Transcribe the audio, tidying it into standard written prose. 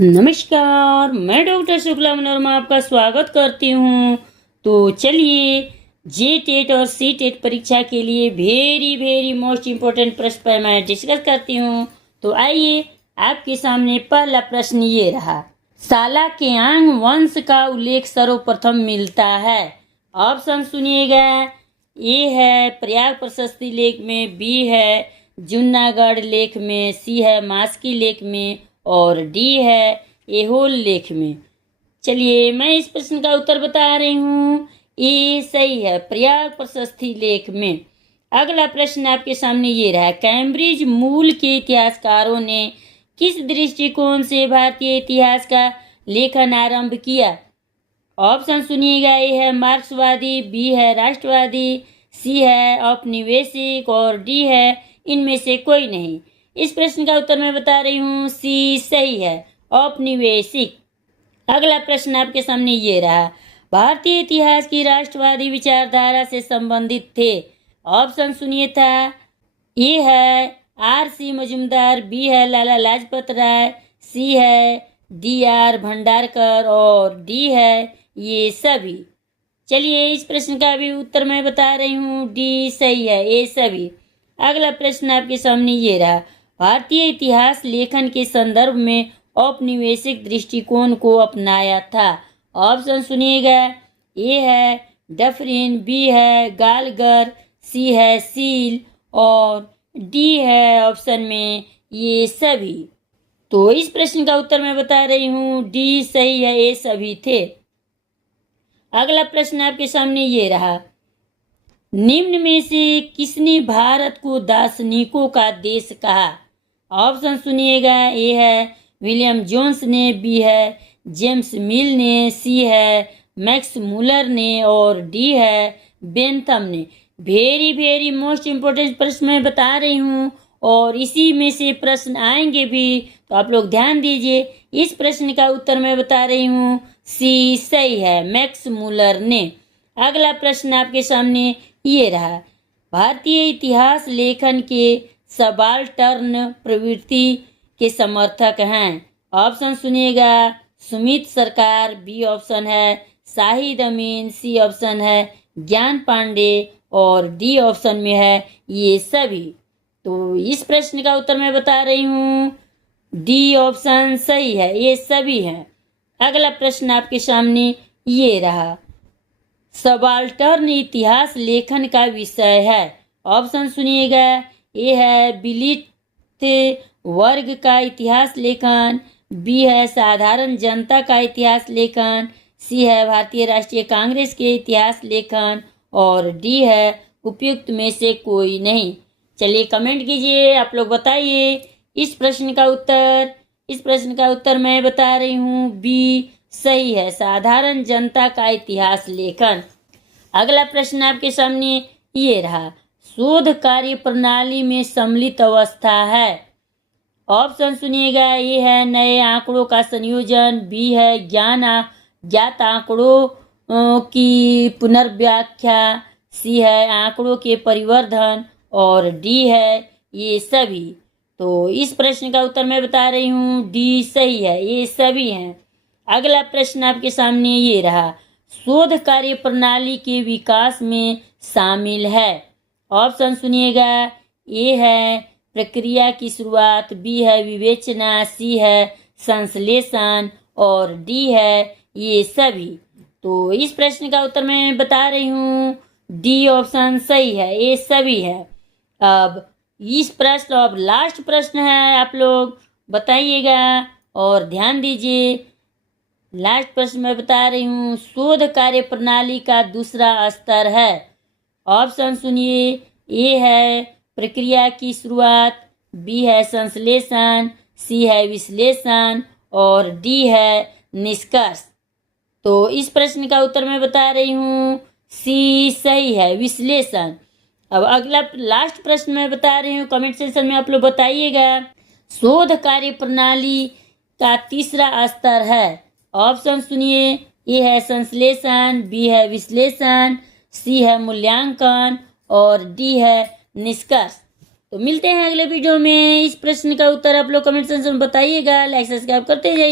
नमस्कार, मैं डॉक्टर शुक्ला मनोरमा आपका स्वागत करती हूँ। तो चलिए, जे टेट और सी टेट परीक्षा के लिए वेरी मोस्ट इम्पोर्टेंट प्रश्न पर मैं डिस्कस करती हूँ। तो आइए, आपके सामने पहला प्रश्न ये रहा। सालाक्यांग वंश का उल्लेख सर्वप्रथम मिलता है। ऑप्शन सुनिएगा। ए है प्रयाग प्रशस्ति लेख में, बी है जूनागढ़ लेख में, सी है मास्की लेख में और डी है एहोल लेख में। चलिए, मैं इस प्रश्न का उत्तर बता रही हूँ। ये सही है, प्रयाग प्रशस्ति लेख में। अगला प्रश्न आपके सामने ये रहा। कैम्ब्रिज मूल के इतिहासकारों ने किस दृष्टिकोण से भारतीय इतिहास का लेखन आरंभ किया? ऑप्शन सुनिएगा। ए है मार्क्सवादी, बी है राष्ट्रवादी, सी है औपनिवेशिक और डी है इनमें से कोई नहीं। इस प्रश्न का उत्तर मैं बता रही हूँ, सी सही है, औपनिवेशिक। अगला प्रश्न आपके सामने ये रहा। भारतीय इतिहास की राष्ट्रवादी विचारधारा से संबंधित थे। ऑप्शन सुनिए था। ए है आर.सी. मजूमदार, बी है लाला लाजपत राय, सी है डी.आर. भंडारकर और डी है ये सभी। चलिए, इस प्रश्न का भी उत्तर मैं बता रही हूँ, डी सही है, ये सभी। अगला प्रश्न आपके सामने ये रहा। भारतीय इतिहास लेखन के संदर्भ में औपनिवेशिक दृष्टिकोण को अपनाया था। ऑप्शन सुनिएगा। ए है डफरिन, बी है गालगर, सी है सील और डी है ऑप्शन में ये सभी। तो इस प्रश्न का उत्तर मैं बता रही हूँ, डी सही है, ये सभी थे। अगला प्रश्न आपके सामने ये रहा। निम्न में से किसने भारत को दार्शनिकों का देश कहा? ऑप्शन सुनिएगा। ए है विलियम जोन्स ने, बी है जेम्स मिल ने, सी है मैक्स मुलर ने और डी है बेंथम ने। वेरी मोस्ट इम्पोर्टेंट प्रश्न मैं बता रही हूँ और इसी में से प्रश्न आएंगे भी, तो आप लोग ध्यान दीजिए। इस प्रश्न का उत्तर मैं बता रही हूँ, सी सही है, मैक्स मुलर ने। अगला प्रश्न आपके सामने ये रहा। भारतीय इतिहास लेखन के सबाल्टर्न प्रवृत्ति के समर्थक हैं। ऑप्शन सुनिएगा। सुमित सरकार, बी ऑप्शन है शाहिद अमीन, सी ऑप्शन है ज्ञान पांडे और डी ऑप्शन में है ये सभी। तो इस प्रश्न का उत्तर मैं बता रही हूँ, डी ऑप्शन सही है, ये सभी हैं। अगला प्रश्न आपके सामने ये रहा। सबाल्टर्न इतिहास लेखन का विषय है। ऑप्शन सुनिएगा। ए है विलित वर्ग का इतिहास लेखन, बी है साधारण जनता का इतिहास लेखन, सी है भारतीय राष्ट्रीय कांग्रेस के इतिहास लेखन और डी है उपयुक्त में से कोई नहीं। चलिए, कमेंट कीजिए, आप लोग बताइए इस प्रश्न का उत्तर। इस प्रश्न का उत्तर मैं बता रही हूँ, बी सही है, साधारण जनता का इतिहास लेखन। अगला प्रश्न आपके सामने ये रहा। शोध कार्य प्रणाली में सम्मिलित अवस्था है। ऑप्शन सुनिएगा। ए है नए आंकड़ों का संयोजन, बी है ज्ञात आंकड़ों की पुनर्व्याख्या, सी है आंकड़ों के परिवर्धन और डी है ये सभी। तो इस प्रश्न का उत्तर मैं बता रही हूँ, डी सही है, ये सभी हैं। अगला प्रश्न आपके सामने ये रहा। शोध कार्य प्रणाली के विकास में शामिल है। ऑप्शन सुनिएगा। ए है प्रक्रिया की शुरुआत, बी है विवेचना, सी है संश्लेषण और डी है ये सभी। तो इस प्रश्न का उत्तर मैं बता रही हूँ, डी ऑप्शन सही है, ये सभी है। अब लास्ट प्रश्न है, आप लोग बताइएगा और ध्यान दीजिए। लास्ट प्रश्न मैं बता रही हूँ। शोध कार्य प्रणाली का दूसरा स्तर है। ऑप्शन सुनिए। ए है प्रक्रिया की शुरुआत, बी है संश्लेषण, सी है विश्लेषण और डी है निष्कर्ष। तो इस प्रश्न का उत्तर मैं बता रही हूँ, सी सही है, विश्लेषण। अब अगला लास्ट प्रश्न मैं बता रही हूँ, कमेंट सेक्शन में आप लोग बताइएगा। शोध कार्य प्रणाली का तीसरा स्तर है। ऑप्शन सुनिए। ए है संश्लेषण, बी है विश्लेषण, सी है मूल्यांकन और डी है निष्कर्ष। तो मिलते हैं अगले वीडियो में। इस प्रश्न का उत्तर आप लोग कमेंट सेक्शन में बताइएगा। लाइक सब्सक्राइब करते जाइए।